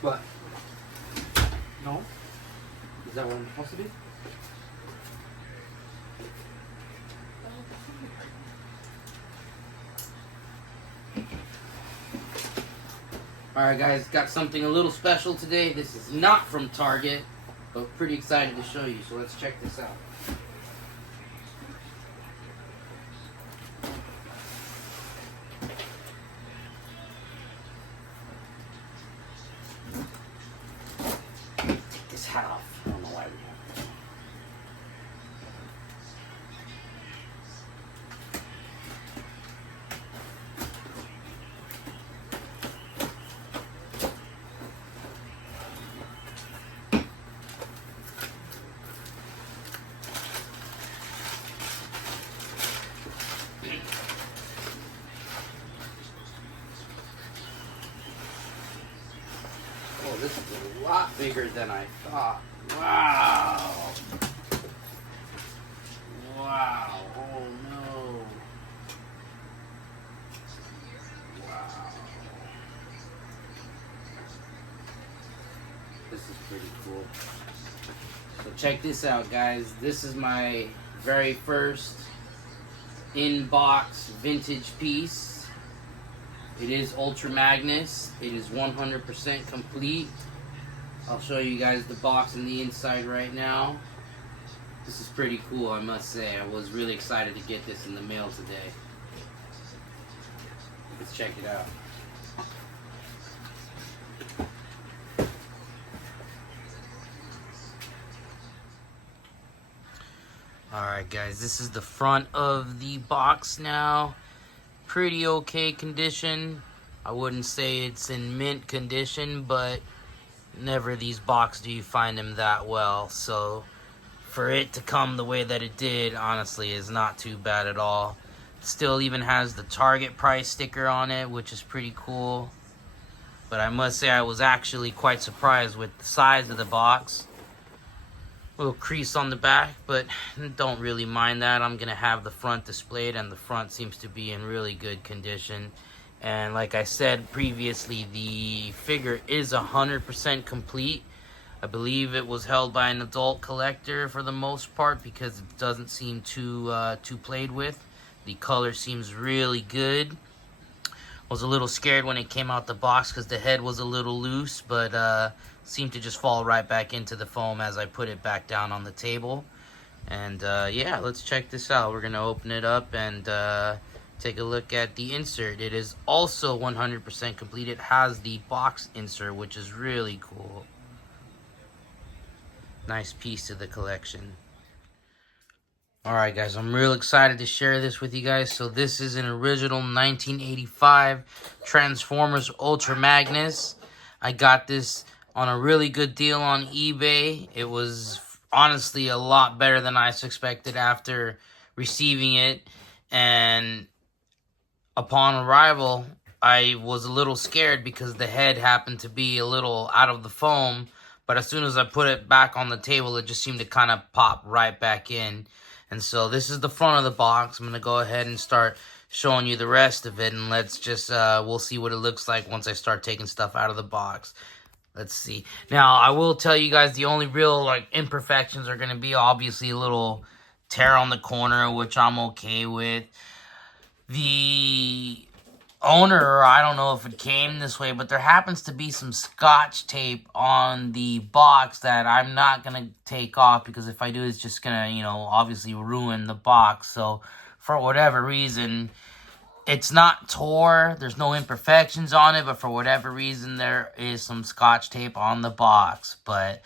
What? No? Is that what I'm supposed to do? Alright guys, got something a little special today. This is not from Target, but pretty excited to show you, so let's check this out. Take this hat off. I don't know why we have it. Oh, this is a lot bigger than I thought. Wow. Wow. Oh no. Wow. This is pretty cool. So check this out, guys. This is my very first in-box vintage piece. It is Ultra Magnus. It is 100% complete. I'll show you guys the box and the inside right now. This is pretty cool, I must say. I was really excited to get this in the mail today. Let's check it out. Alright guys, this is the front of the box now. Pretty okay condition. I wouldn't say it's in mint condition, but never these boxes do you find them that well. So for it to come the way that it did, honestly, is not too bad at all. Still even has the Target price sticker on it, which is pretty cool. But I must say I was actually quite surprised with the size of the box. Little crease on the back, but don't really mind that. I'm gonna have the front displayed, and the front seems to be in really good condition. And like I said previously, the figure is 100% complete. I believe it was held by an adult collector for the most part, because it doesn't seem too played with. The color seems really good. Was a little scared when it came out the box because the head was a little loose, but seemed to just fall right back into the foam as I put it back down on the table. And yeah, let's check this out. We're gonna open it up and take a look at the insert. It is also 100% complete. It has the box insert, which is really cool. Nice piece to the collection. Alright guys, I'm real excited to share this with you guys. So this is an original 1985 Transformers Ultra Magnus. I got this on a really good deal on eBay. It was honestly a lot better than I suspected after receiving it. And upon arrival, I was a little scared because the head happened to be a little out of the foam. But as soon as I put it back on the table, it just seemed to kind of pop right back in. And so this is the front of the box. I'm going to go ahead and start showing you the rest of it. And let's just, we'll see what it looks like once I start taking stuff out of the box. Let's see. Now, I will tell you guys the only real, imperfections are going to be obviously a little tear on the corner, which I'm okay with. The owner, I don't know if it came this way, but there happens to be some Scotch tape on the box that I'm not going to take off, because if I do, it's just going to, obviously ruin the box. So for whatever reason, it's not tore, there's no imperfections on it, but for whatever reason, there is some Scotch tape on the box. But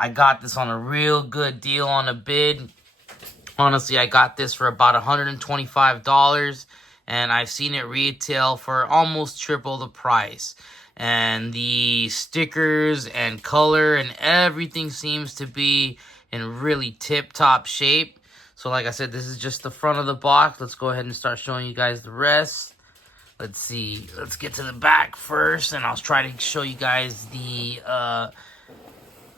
I got this on a real good deal on a bid. Honestly, I got this for about $125. And I've seen it retail for almost triple the price. And the stickers and color and everything seems to be in really tip-top shape. So like I said, this is just the front of the box. Let's go ahead and start showing you guys the rest. Let's see. Let's get to the back first, and I'll try to show you guys the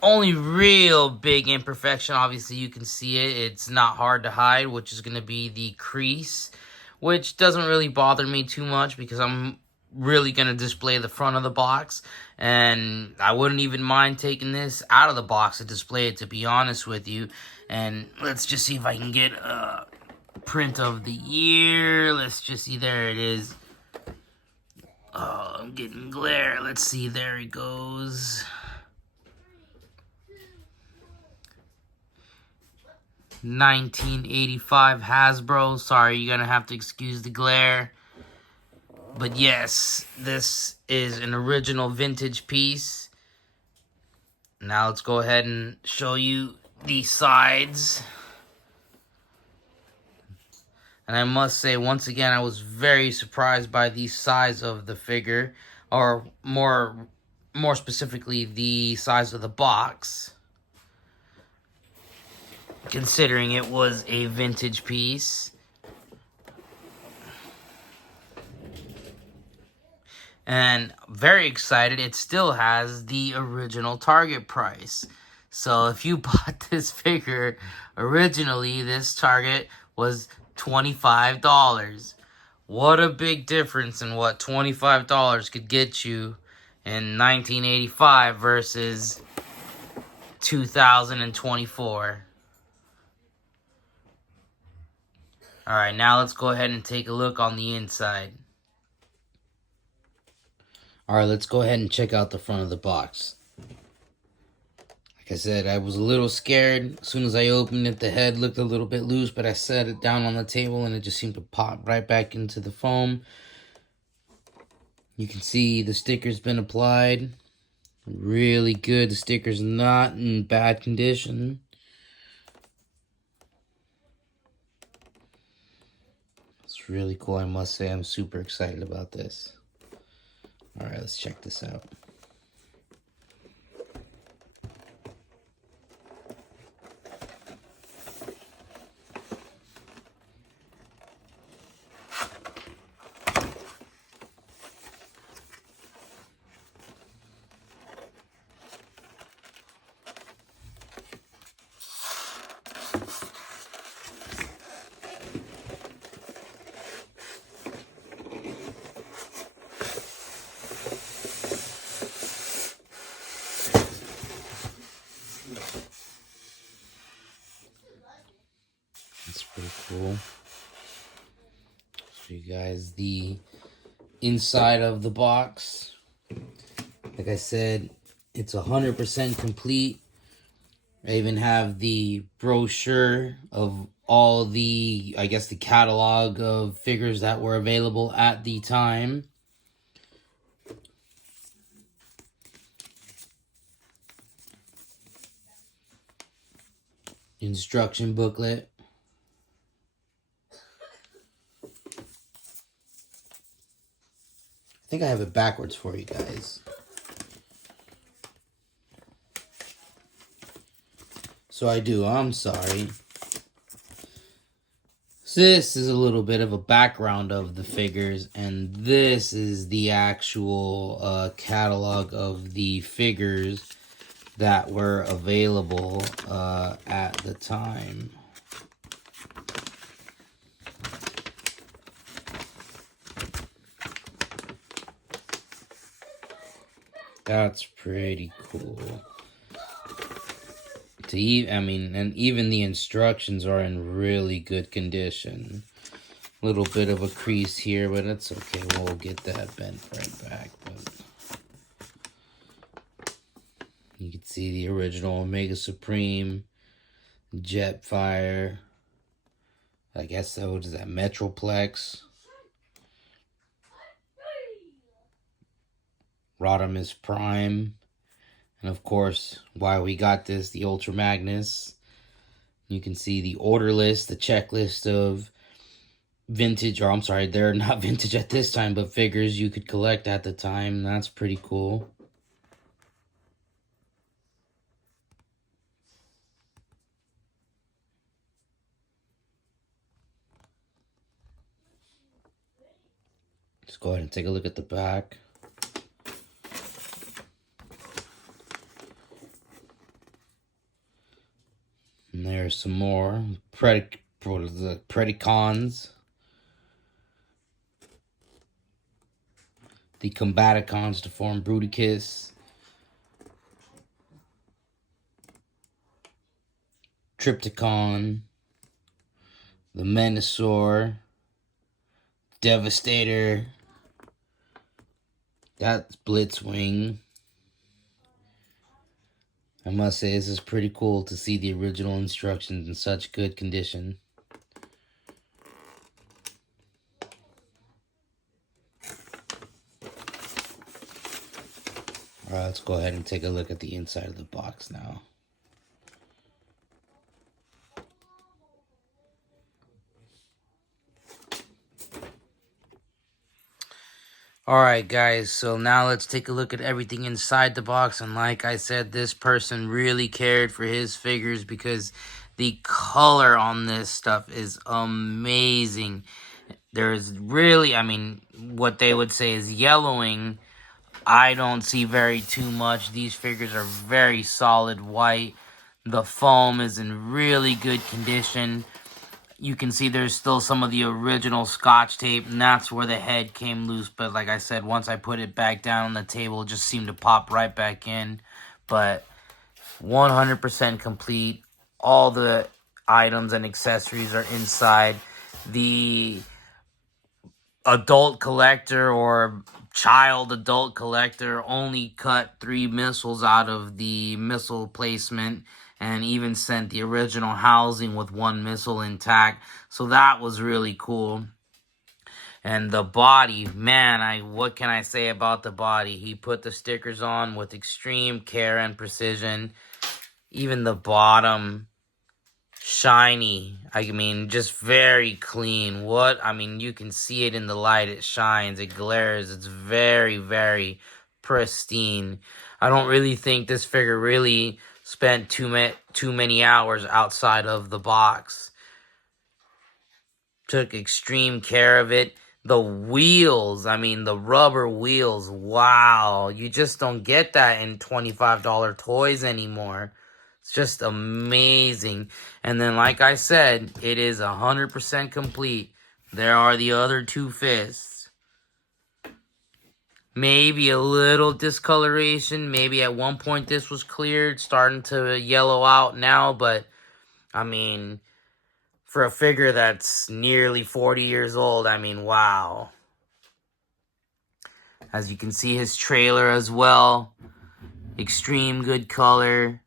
only real big imperfection. Obviously, you can see it. It's not hard to hide, which is going to be the crease, which doesn't really bother me too much because I'm really going to display the front of the box. And I wouldn't even mind taking this out of the box to display it, to be honest with you. And let's just see if I can get a print of the year. Let's just see. There it is. Oh, I'm getting glare. Let's see. There he goes. 1985 Hasbro. Sorry, you're gonna have to excuse the glare. But yes, this is an original vintage piece. Now let's go ahead and show you the sides. And I must say, once again, I was very surprised by the size of the figure, or more specifically, the size of the box, considering it was a vintage piece. And very excited, it still has the original Target price. So if you bought this figure originally, this Target was $25. What a big difference in what $25 could get you in 1985 versus 2024. Alright, now let's go ahead and take a look on the inside. Alright, let's go ahead and check out the front of the box. Like I said, I was a little scared. As soon as I opened it, the head looked a little bit loose, but I set it down on the table and it just seemed to pop right back into the foam. You can see the sticker's been applied. Really good. The sticker's not in bad condition. It's really cool, I must say. I'm super excited about this. Alright, let's check this out. That's pretty cool. Show you guys the inside of the box. Like I said, it's 100% complete. I even have the brochure of all the, I guess, the catalog of figures that were available at the time. Instruction booklet. I think I have it backwards for you guys. So I do, I'm sorry. So this is a little bit of a background of the figures, and this is the actual catalog of the figures that were available at the time. That's pretty cool. And even the instructions are in really good condition. A little bit of a crease here, but it's okay. We'll get that bent right back. But you can see the original Omega Supreme, Jetfire. I guess that was that Metroplex. Rodimus Prime. And of course, why we got this, the Ultra Magnus. You can see the order list, the checklist of vintage, or I'm sorry, they're not vintage at this time, but figures you could collect at the time. That's pretty cool. Let's go ahead and take a look at the back. And there's some more Predacons. the Combaticons to form Bruticus, Triptychon, the Menasor, Devastator, that's Blitzwing. I must say, this is pretty cool to see the original instructions in such good condition. Alright, let's go ahead and take a look at the inside of the box now. Alright guys, so now let's take a look at everything inside the box. And like I said, this person really cared for his figures because the color on this stuff is amazing. There's really, I mean, what they would say is yellowing. I don't see too much. These figures are very solid white. The foam is in really good condition. You can see there's still some of the original Scotch tape, and that's where the head came loose. But like I said, once I put it back down on the table, it just seemed to pop right back in. But 100% complete. All the items and accessories are inside. The adult collector or child adult collector only cut 3 missiles out of the missile placement and even sent the original housing with 1 missile intact. So that was really cool. And the body, man, what can I say about the body? He put the stickers on with extreme care and precision. Even the bottom, shiny. I mean, just very clean. You can see it in the light. It shines, it glares. It's very, very pristine. I don't really think this figure really spent too many hours outside of the box. Took extreme care of it. The wheels, I mean, the rubber wheels, wow. You just don't get that in $25 toys anymore. It's just amazing. And then, like I said, it is 100% complete. There are the other 2 fists. Maybe a little discoloration. Maybe at one point this was cleared, starting to yellow out now. But, I mean, for a figure that's nearly 40 years old, I mean, wow. As you can see, his trailer as well. Extreme good color.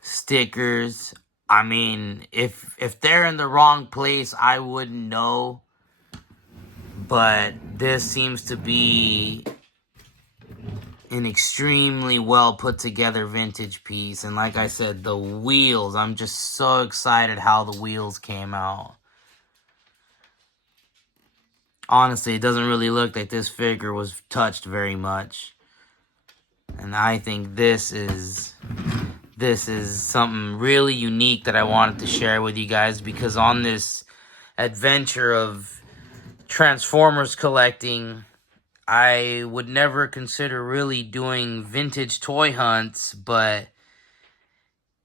Stickers. I mean, if they're in the wrong place, I wouldn't know. But this seems to be an extremely well put together vintage piece. And like I said, the wheels, I'm just so excited how the wheels came out. Honestly, it doesn't really look like this figure was touched very much. And I think this is something really unique that I wanted to share with you guys, because on this adventure of Transformers collecting, I would never consider really doing vintage toy hunts, but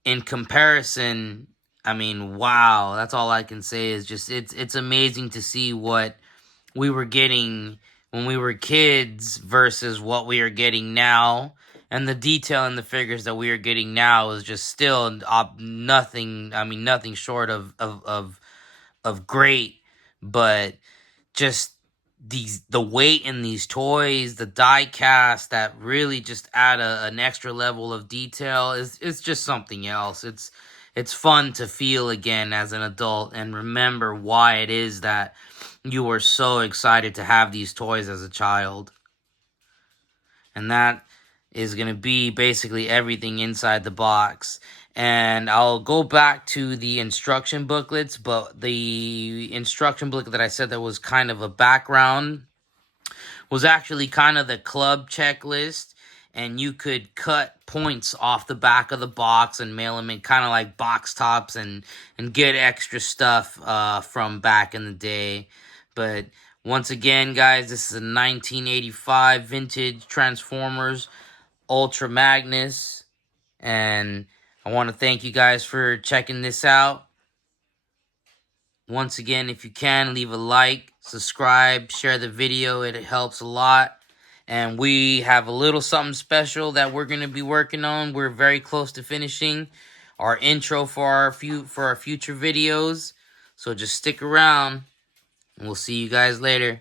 in comparison, I mean, wow, that's all I can say is just it's amazing to see what we were getting when we were kids versus what we are getting now. And the detail in the figures that we are getting now is just still nothing. I mean, nothing short of great. But just the weight in these toys, the die cast that really just add an extra level of detail is just something else. It's fun to feel again as an adult and remember why it is that you were so excited to have these toys as a child. And that is going to be basically everything inside the box. And I'll go back to the instruction booklets, but the instruction booklet that I said that was kind of a background was actually kind of the club checklist. And you could cut points off the back of the box and mail them in kind of like box tops and get extra stuff from back in the day. But once again, guys, this is a 1985 vintage Transformers Ultra Magnus. And I want to thank you guys for checking this out. Once again, if you can, leave a like, subscribe, share the video. It helps a lot. And we have a little something special that we're going to be working on. We're very close to finishing our intro for our future videos. So just stick around, and we'll see you guys later.